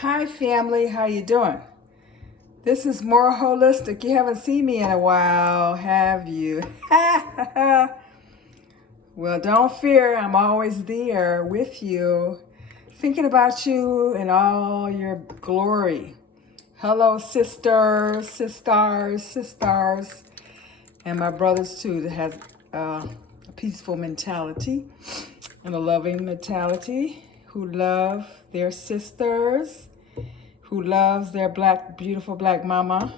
Hi family, how you doing? This is more holistic. You haven't seen me in a while, have you? Well, don't fear. I'm always there with you, thinking about you in all your glory. Hello, sisters, and my brothers too that has a peaceful mentality and a loving mentality who love their sisters, who loves their beautiful black mama.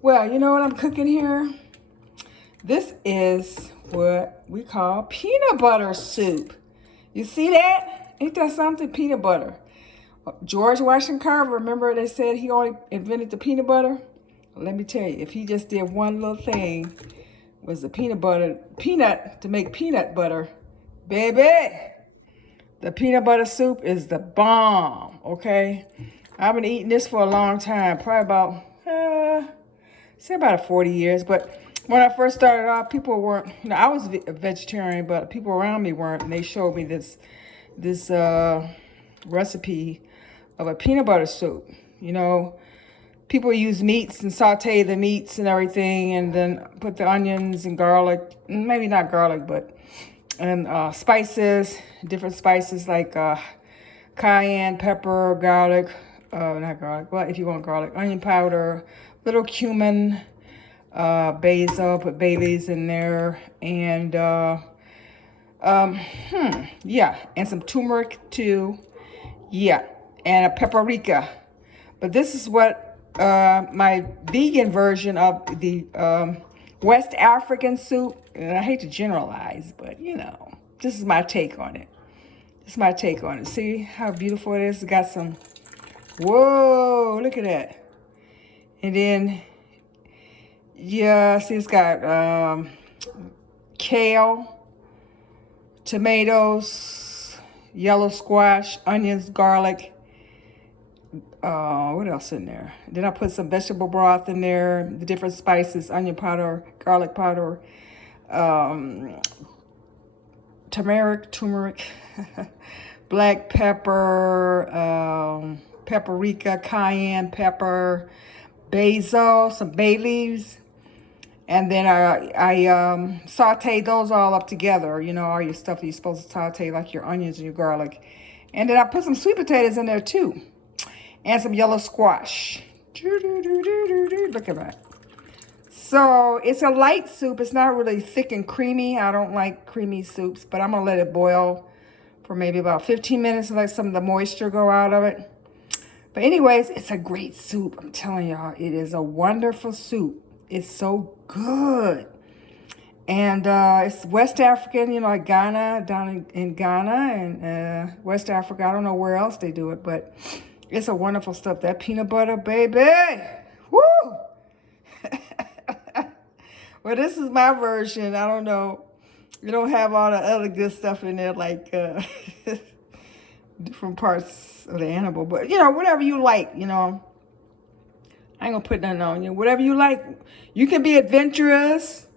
Well, you know what I'm cooking here? This is what we call peanut butter soup. You see that? Ain't that something? Peanut butter. George Washington Carver, remember they said he only invented the peanut butter? Well, let me tell you, if he just did one little thing, was the peanut to make peanut butter, baby. The peanut butter soup is the bomb, okay? I've been eating this for a long time, probably about 40 years. But when I first started off, people weren't, I was a vegetarian, but people around me weren't, and they showed me this recipe of a peanut butter soup. People use meats and saute the meats and everything, and then put the onions and garlic, maybe not garlic, and spices, different spices like cayenne, pepper, garlic, not garlic, well, if you want garlic, onion powder, little cumin, basil, put bay leaves in there, and and some turmeric too, and a paprika. But this is what my vegan version of the West African soup, and I hate to generalize, but this is my take on it. See how beautiful it is? It got some, whoa, look at that. And then, see it's got kale, tomatoes, yellow squash, onions, garlic. What else in there? Then I put some vegetable broth in there, the different spices, onion powder, garlic powder, turmeric, black pepper, paprika, cayenne pepper, basil, some bay leaves. And then I saute those all up together, all your stuff you're supposed to saute, like your onions and your garlic. And then I put some sweet potatoes in there too. And some yellow squash. Look at that. So it's a light soup. It's not really thick and creamy. I don't like creamy soups, but I'm going to let it boil for maybe about 15 minutes and let some of the moisture go out of it. But anyways, it's a great soup. I'm telling y'all, it is a wonderful soup. It's so good. And it's West African, like Ghana, down in Ghana and West Africa. I don't know where else they do it, but it's a wonderful stuff. That peanut butter, baby. Woo! Well, this is my version. I don't know. You don't have all the other good stuff in there, like different parts of the animal. But, whatever you like, I ain't going to put nothing on you. Whatever you like. You can be adventurous.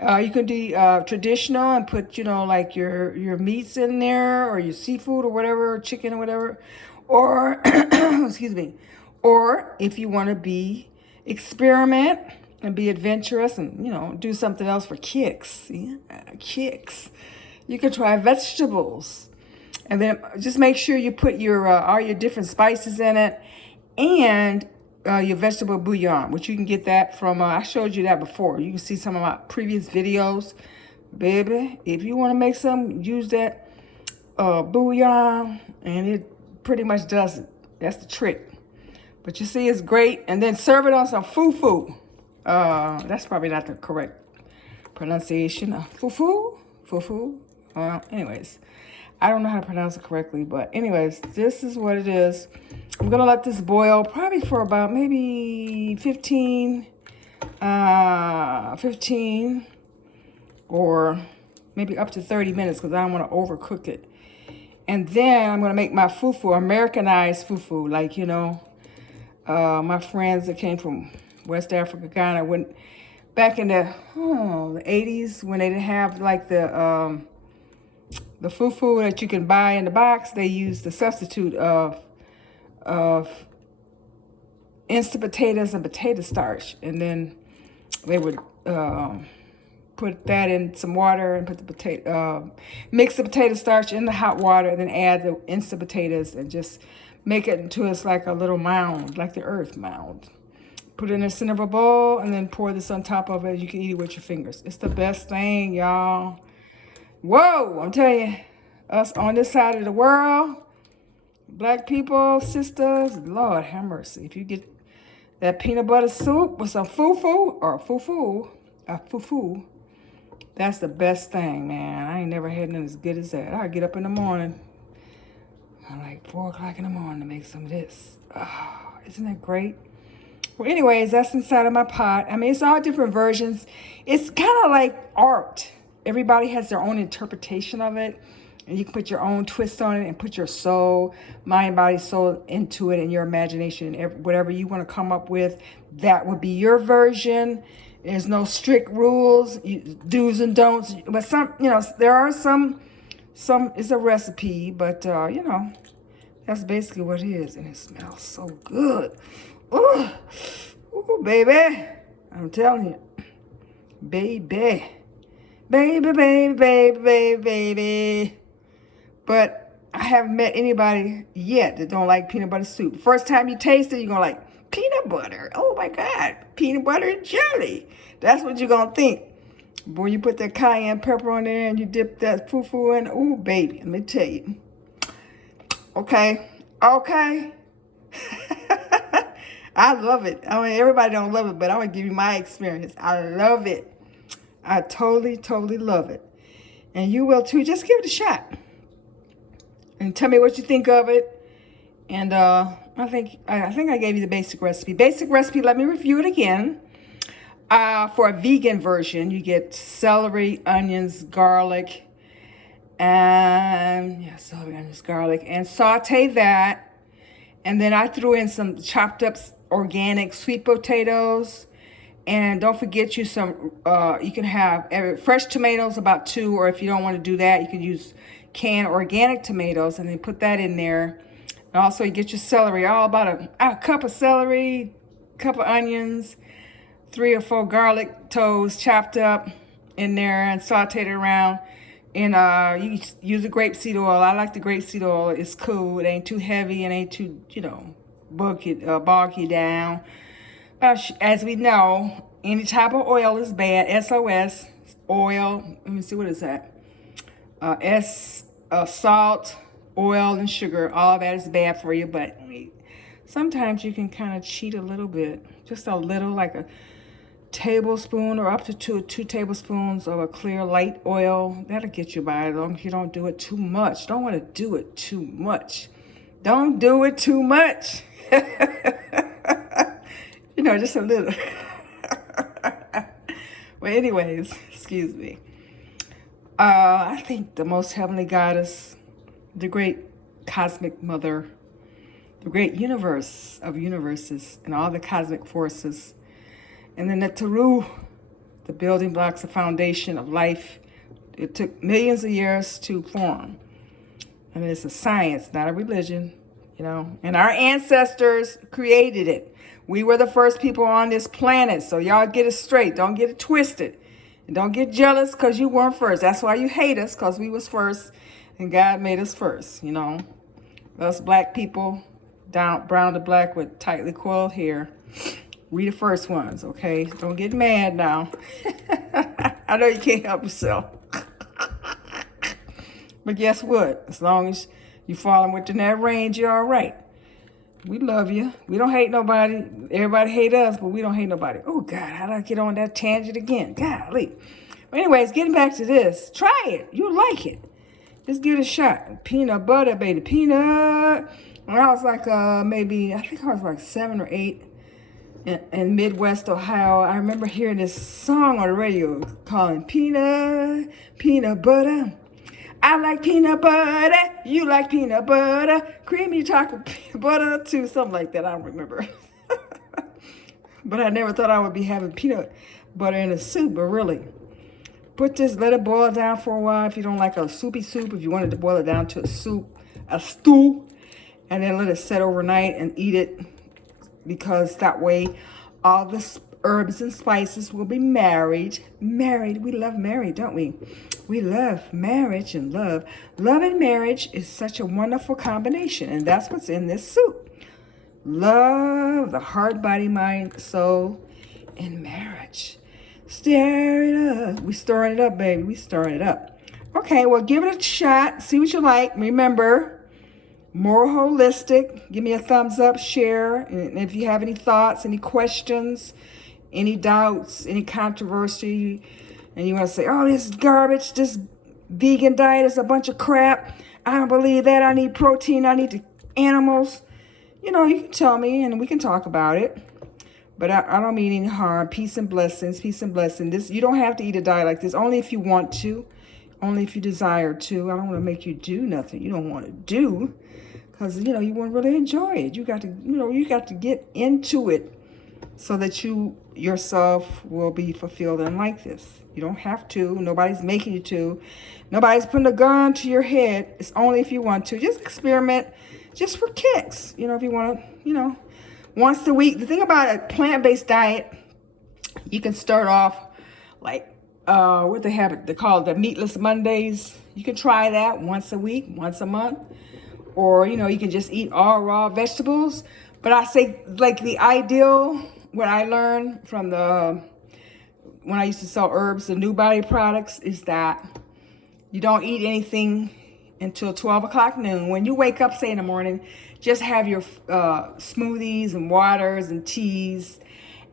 You can do traditional and put, like your meats in there or your seafood or whatever, chicken or whatever. Or, excuse me, or if you want to experiment and be adventurous and, do something else for kicks. Yeah, kicks. You can try vegetables. And then just make sure you put your all your different spices in it and your vegetable bouillon, which you can get that from, I showed you that before. You can see some of my previous videos. Baby, if you want to make some, use that bouillon, and it pretty much does it. That's the trick. But you see, it's great. And then serve it on some fufu. That's probably not the correct pronunciation. Fufu. Anyways, I don't know how to pronounce it correctly, but anyways, this is what it is. I'm gonna let this boil probably for about maybe 15 or maybe up to 30 minutes because I don't want to overcook it. And then I'm going to make my fufu, Americanized fufu. Like, my friends that came from West Africa, Ghana, when back in the 80s, when they didn't have like the fufu that you can buy in the box, they used the substitute of of instant potatoes and potato starch, and then they would put that in some water and put the mix the potato starch in the hot water, and then add the instant potatoes and just make it into it's like a little mound, like the earth mound. Put it in the center of a bowl and then pour this on top of it. You can eat it with your fingers. It's the best thing, y'all. Whoa, I'm telling you, us on this side of the world, black people, sisters, Lord have mercy. If you get that peanut butter soup with some fufu, that's the best thing, man. I ain't never had nothing as good as that. I get up in the morning, like 4 o'clock in the morning to make some of this. Oh, isn't that great? Well, anyways, that's inside of my pot. I mean, it's all different versions. It's kind of like art. Everybody has their own interpretation of it. And you can put your own twist on it and put your soul, mind, body, soul into it, and your imagination, whatever you want to come up with, that would be your version. There's no strict rules, do's and don'ts. But some, there are some, it's a recipe, but, that's basically what it is. And it smells so good. Ooh, ooh, baby. I'm telling you. Baby. Baby, baby, baby, baby, baby. But I haven't met anybody yet that don't like peanut butter soup. First time you taste it, you're going to like, peanut butter. Oh, my God. Peanut butter and jelly. That's what you're going to think. But when you put that cayenne pepper on there and you dip that fufu in, ooh, baby, let me tell you. Okay. I love it. I mean, everybody don't love it, but I'm going to give you my experience. I love it. I totally, totally love it. And you will too. Just give it a shot. And tell me what you think of it. And I think I gave you the basic recipe. Basic recipe, let me review it again. For a vegan version, you get celery, onions, garlic, and saute that. And then I threw in some chopped up organic sweet potatoes. And don't forget you can have fresh tomatoes, about 2, or if you don't want to do that, you can use canned organic tomatoes and then put that in there. And also you get your celery, about a cup of celery, cup of onions, 3 or 4 garlic toes chopped up in there and sauteed around. And you use a grapeseed oil. I like the grapeseed oil. It's cool. It ain't too heavy. It ain't too, boggy down. As we know, any type of oil is bad. SOS, oil. Let me see, what is that? Salt, oil, and sugar. All that is bad for you. But sometimes you can kind of cheat a little bit. Just a little, like a tablespoon or up to 2 tablespoons of a clear light oil. That'll get you by, as long as you don't do it too much. Don't want to do it too much. Don't do it too much. Just a little. Well, anyways, excuse me. I think the most heavenly goddess, the great cosmic mother, the great universe of universes and all the cosmic forces, and then the Teru, the building blocks, the foundation of life. It took millions of years to form. And it's a science, not a religion, And our ancestors created it. We were the first people on this planet, so y'all get it straight. Don't get it twisted. And don't get jealous because you weren't first. That's why you hate us, because we was first and God made us first, Us black people, brown to black with tightly coiled hair. We the first ones, okay? Don't get mad now. I know you can't help yourself. But guess what? As long as you falling within that range, you're all right. We love you. We don't hate nobody. Everybody hate us, but we don't hate nobody. Oh, God, how did I get on that tangent again? Golly. But anyways, getting back to this. Try it. You'll like it. Just give it a shot. Peanut butter, baby. Peanut. When I was like, I think I was like 7 or 8 in Midwest Ohio. I remember hearing this song on the radio calling peanut butter. I like peanut butter. You like peanut butter. Creamy chocolate peanut butter too. Something like that. I don't remember. But I never thought I would be having peanut butter in a soup. But really, let it boil down for a while. If you don't like a soupy soup, if you wanted to boil it down to a stew. and then let it set overnight and eat it, because that way all the herbs and spices will be married. Married, we love married, don't we? We love marriage and love. Love and marriage is such a wonderful combination, and that's what's in this soup. Love, the heart, body, mind, soul, and marriage. Stir it up. We stirring it up, baby. We stirring it up. Okay, well, give it a shot. See what you like. Remember, more holistic. Give me a thumbs up, share. And if you have any thoughts, any questions, any doubts, any controversy, and you want to say, oh, this is garbage, this vegan diet is a bunch of crap, I don't believe that, I need protein, I need the animals, you know, you can tell me and we can talk about it. But I don't mean any harm. Peace and blessings, peace and blessings. This, you don't have to eat a diet like this, only if you want to, only if you desire to. I don't want to make you do nothing you don't want to do, because, you know, you won't really enjoy it. You got to, you know, you got to get into it so that you yourself will be fulfilled and like this. You don't have to. Nobody's making you to. Nobody's putting a gun to your head. It's only if you want to. Just experiment, just for kicks. You know, if you want to, you know, once a week. The thing about a plant-based diet, you can start off like, what they have, they call it the meatless Mondays. You can try that once a week, once a month. Or, you know, you can just eat all raw vegetables. But I say, like, the ideal, what I learned from when I used to sell herbs, the New Body products, is that you don't eat anything until 12 o'clock noon. When you wake up, say in the morning, just have your smoothies and waters and teas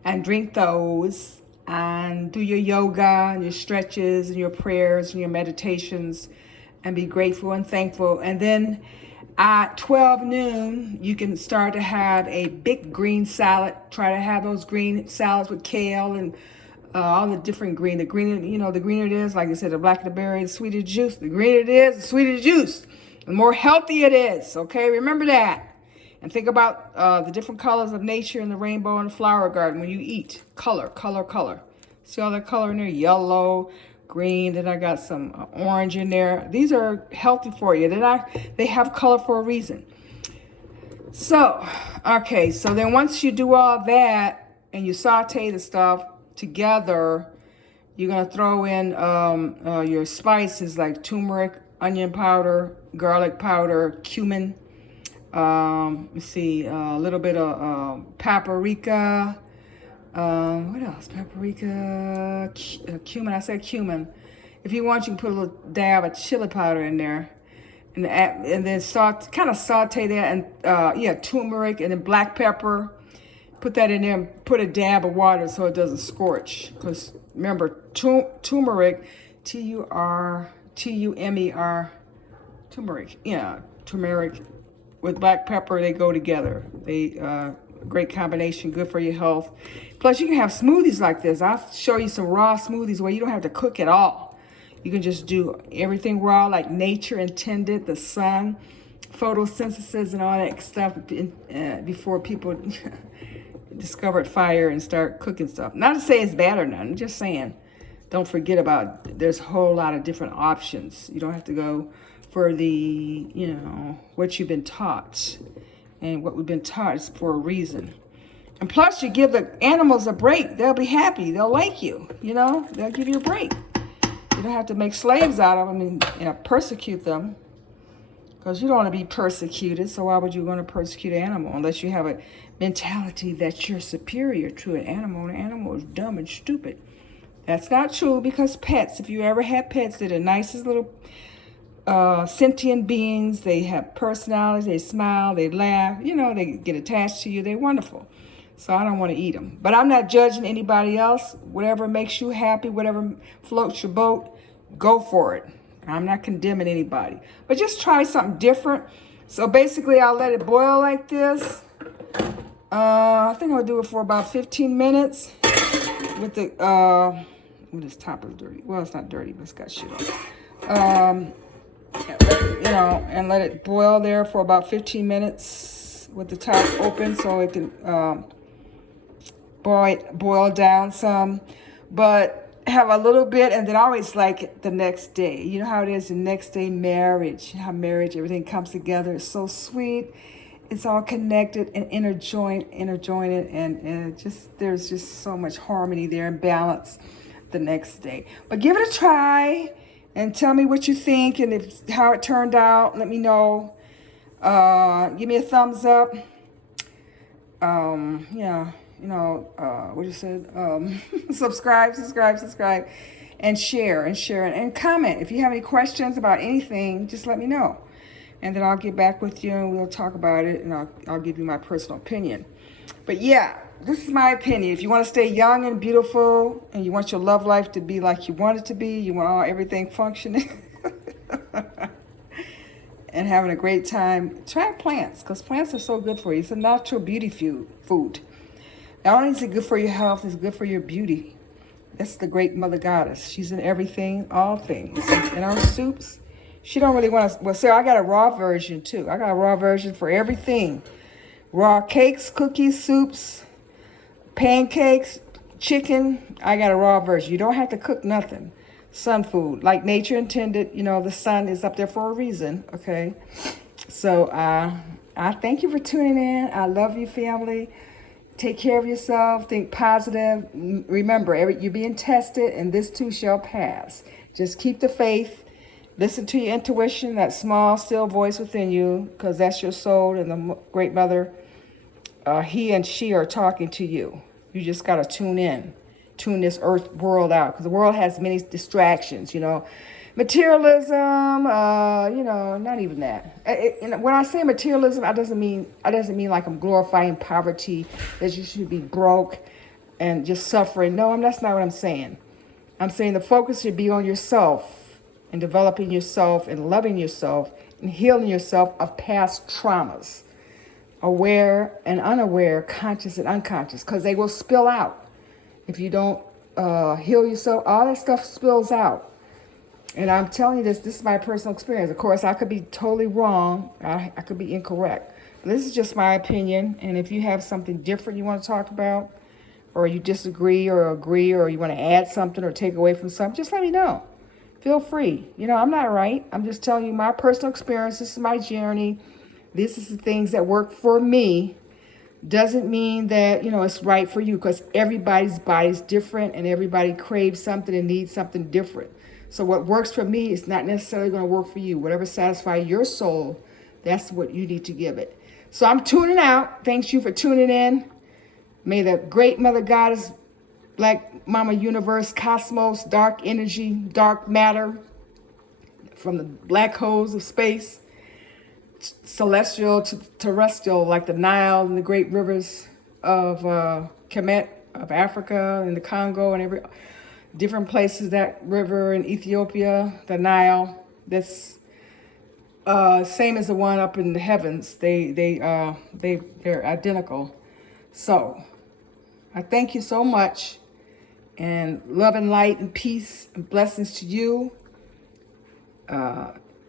and drink those, and do your yoga and your stretches and your prayers and your meditations, and be grateful and thankful. And then at 12 noon, you can start to have a big green salad. Try to have those green salads with kale and all the different green. The greener, you know, the greener it is, like I said, the blacker the berry, the sweeter the juice. The greener it is, the sweeter the juice. The more healthy it is, okay? Remember that. And think about the different colors of nature and the rainbow and the flower garden when you eat. Color, color, color. See all that color in there? Yellow, green, then I got some orange in there. These are healthy for you. They have color for a reason. So, okay, so then once you do all that and you saute the stuff together, you're gonna throw in your spices like turmeric, onion powder, garlic powder, cumin. Let's see, a little bit of paprika. What else? Paprika, cumin. I said cumin. If you want, you can put a little dab of chili powder in there, and then kind of saute that, and turmeric, and then black pepper. Put that in there and put a dab of water so it doesn't scorch. Because remember, turmeric, Tumer, turmeric. Yeah, turmeric with black pepper, they go together. They great combination, good for your health. Plus, you can have smoothies like this. I'll show you some raw smoothies where you don't have to cook at all. You can just do everything raw, like nature intended, the sun, photosynthesis, and all that stuff before people discovered fire and start cooking stuff. Not to say it's bad or nothing, just saying, don't forget about, there's a whole lot of different options. You don't have to go for the, you know, what you've been taught. And what we've been taught is for a reason. And plus, you give the animals a break. They'll be happy. They'll like you. You know, they'll give you a break. You don't have to make slaves out of them and, you know, persecute them. Because you don't want to be persecuted. So why would you want to persecute an animal? Unless you have a mentality that you're superior to an animal. An animal is dumb and stupid. That's not true, because pets, if you ever had pets, they're the nicest little sentient beings. They have personalities, they smile, they laugh, you know, they get attached to you, they're wonderful. So I don't want to eat them. But I'm not judging anybody else. Whatever makes you happy, whatever floats your boat, go for it. I'm not condemning anybody. But just try something different. So basically, I'll let it boil like this. I think I'll do it for about 15 minutes with the, this top is dirty. Well, it's not dirty, but it's got shit on it. You know, and let it boil there for about 15 minutes with the top open so it can boil down some. But have a little bit, and then always like it the next day. You know how it is, the next day marriage. How marriage, everything comes together. It's so sweet. it's all connected and interjoined, and there's just so much harmony there and balance the next day. But give it a try and tell me what you think and if how it turned out. Let me know. Give me a thumbs up. Yeah, what you said. Subscribe, and share and comment. If you have any questions about anything, just let me know. And then I'll get back with you and we'll talk about it, and I'll give you my personal opinion. But yeah, this is my opinion. If you want to stay young and beautiful and you want your love life to be like you want it to be, you want everything functioning and having a great time, try plants, because plants are so good for you. It's a natural beauty food. Not only is it good for your health, it's good for your beauty. That's the great Mother Goddess. She's in everything, all things. In our soups, she don't really want to, well, see, I got a raw version too. I got a raw version for everything. Raw cakes, cookies, soups, pancakes, chicken. I got a raw version. You don't have to cook nothing. Sun food, like nature intended. The sun is up there for a reason, okay? So I thank you for tuning in. I love you, family. Take care of yourself. Think positive. Remember, you're being tested, and this too shall pass. Just keep the faith. Listen to your intuition, that small, still voice within you, because that's your soul and the Great Mother. He and she are talking to you. You just got to tune in. Tune this earth world out, because the world has many distractions, materialism, not even that. When I say materialism, I doesn't mean like I'm glorifying poverty, that you should be broke and just suffering. No, that's not what I'm saying. I'm saying the focus should be on yourself and developing yourself and loving yourself and healing yourself of past traumas, aware and unaware, conscious and unconscious, because they will spill out. If you don't heal yourself, all that stuff spills out. And I'm telling you this is my personal experience. Of course, I could be totally wrong. I could be incorrect. But this is just my opinion. And if you have something different you want to talk about, or you disagree or agree, or you want to add something or take away from something, just let me know. Feel free. I'm not right. I'm just telling you my personal experience. This is my journey. This is the things that work for me. Doesn't mean that, it's right for you, because everybody's body's different and everybody craves something and needs something different. So what works for me is not necessarily going to work for you. Whatever satisfies your soul, that's what you need to give it. So I'm tuning out. Thanks you for tuning in. May the great Mother Goddess, Black Mama Universe, Cosmos, dark energy, dark matter from the black holes of space, celestial to terrestrial, like the Nile and the great rivers of Kemet of Africa and the Congo and every different places, that river in Ethiopia, the Nile, that's same as the one up in the heavens. They're identical. So I thank you so much, and love and light and peace and blessings to you.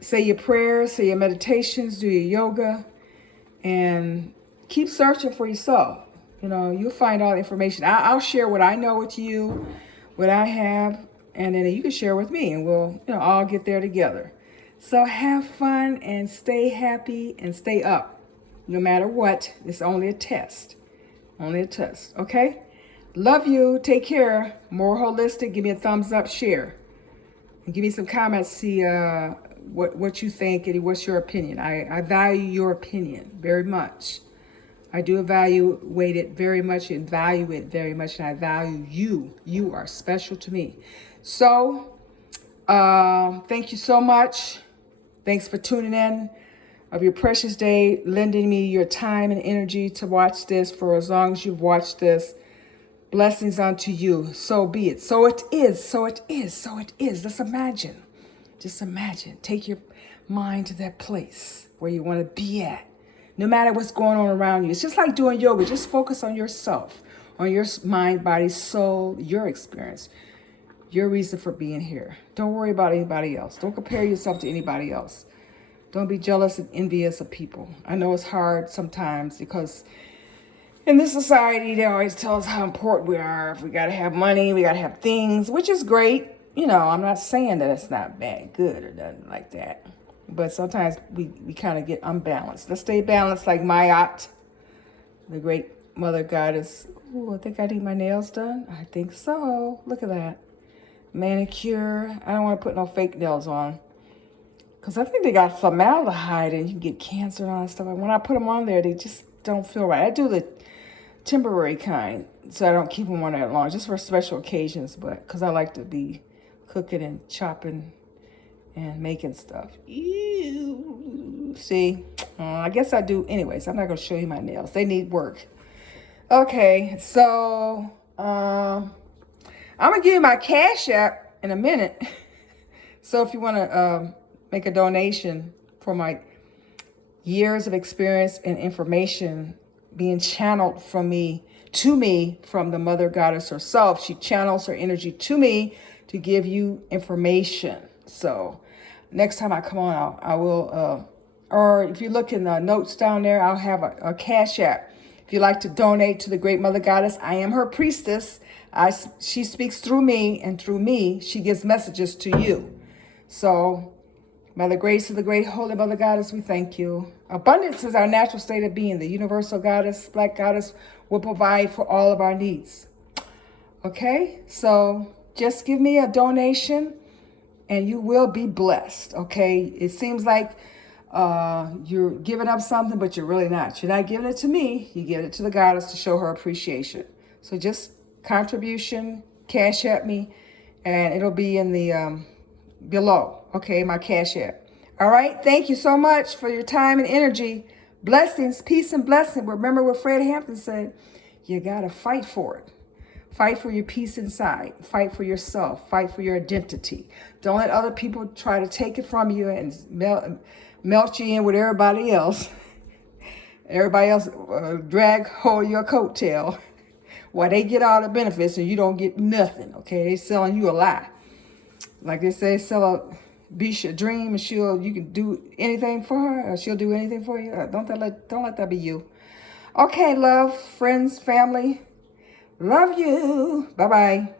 Say your prayers, say your meditations, do your yoga, and keep searching for yourself. You'll find all the information. I'll share what I know with you, what I have, and then you can share with me, and we'll all get there together. So have fun and stay happy and stay up. No matter what, it's only a test. Only a test, okay? Love you. Take care. More holistic. Give me a thumbs up, share. And give me some comments, see what you think and what's your opinion. I value your opinion very much. I do evaluate it very much and value it very much, and I value you. You are special to me. So, thank you so much. Thanks for tuning in of your precious day, lending me your time and energy to watch this for as long as you've watched this. Blessings unto you. So be it. So it is. So it is. So it is. Let's imagine. Just imagine. Take your mind to that place where you want to be at. No matter what's going on around you. It's just like doing yoga. Just focus on yourself, on your mind, body, soul, your experience, your reason for being here. Don't worry about anybody else. Don't compare yourself to anybody else. Don't be jealous and envious of people. I know it's hard sometimes because in this society, they always tell us how important we are. If we got to have money, we got to have things, which is great. I'm not saying that it's not bad, good, or nothing like that. but sometimes we kind of get unbalanced. Let's stay balanced like Mayat, the great mother goddess. Oh, I think I need my nails done. I think so. Look at that. Manicure. I don't want to put no fake nails on, because I think they got formaldehyde and you can get cancer and all that stuff. And when I put them on there, they just don't feel right. I do the temporary kind, so I don't keep them on that long, just for special occasions, but because I like to be cooking and chopping and making stuff. Ew. See, I guess I do. Anyways, I'm not going to show you my nails. They need work. Okay, so I'm going to give you my Cash App in a minute. So if you want to make a donation for my years of experience and information being channeled from me to me from the mother goddess herself, she channels her energy to me to give you information. So next time I come on, I will, or if you look in the notes down there, I'll have a Cash App. If you'd like to donate to the great mother goddess, I am her priestess. She speaks through me, and through me, she gives messages to you. So by the grace of the great holy mother goddess, we thank you. Abundance is our natural state of being. The universal goddess, black goddess, will provide for all of our needs. Okay, so just give me a donation and you will be blessed. Okay, it seems like you're giving up something, but you're really not. You're not giving it to me. You give it to the goddess to show her appreciation. So just contribution, Cash App me, and it'll be in the below. Okay, my Cash App. All right, thank you so much for your time and energy. Blessings, peace, and blessing. Remember what Fred Hampton said, you got to fight for it. Fight for your peace inside. Fight for yourself. Fight for your identity. Don't let other people try to take it from you and melt you in with everybody else. Everybody else hold your coattail while they get all the benefits and you don't get nothing. Okay, they selling you a lie. Like they say, sell a bitch a dream and you can do anything for her, or she'll do anything for you. Don't let that be you. Okay, love, friends, family. Love you. Bye-bye.